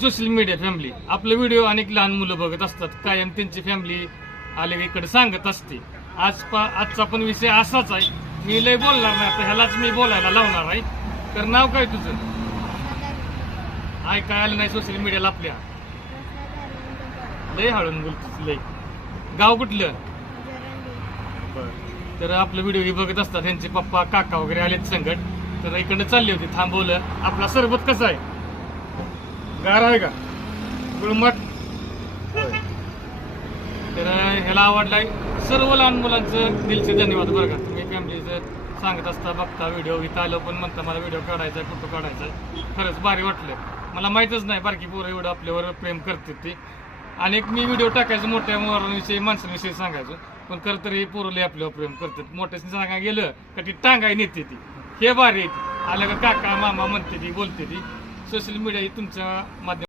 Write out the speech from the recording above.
Social media family आपले video अनेक लहान मुलं बघत असतात, कायम त्यांची फॅमिली आले इकडे सांगत असते. आजचा पण विषय असाच आहे. मी लय बोलणार नाही आता, ह्यालाच मी बोलायला लावणार आहे. तर नाव काय तुझं? काय आलं नाही सोशल मीडियाला आपल्या? लय हळून बोलतो. लय गाव कुठलं? तर आपलं व्हिडिओ ही बघत असतात, त्यांचे पप्पा काका वगैरे आलेत संकट. तर इकडनं चालली होती, थांबवलं. आपला सरबत कसा आहे? गार आहे का? गुळमट. तर ह्याला आवडलाय. सर्व लहान मुलांचं दिलचे धन्यवाद बरं का. तुम्ही फॅमिलीचं सांगत असता, बघता व्हिडिओ. इथं आलं पण म्हणता मला व्हिडिओ काढायचा आहे, फोटो काढायचा आहे. खरंच भारी वाटलं. मला माहीतच नाही बारकी पोरं एवढं आपल्यावर प्रेम करते ते. आणि मी व्हिडिओ टाकायचो मोठ्या मुलांविषयी, माणसांविषयी सांगायचो, पण खरं तर हे पोरले आपल्यावर प्रेम करतात. मोठ्याशी सांगायला गेलं का ती टांगाय नेते ती. हे भारी आहे. आलं का काका मामा म्हणते ती, बोलते ती. सोशल मीडिया ही तुमच्या माध्यमात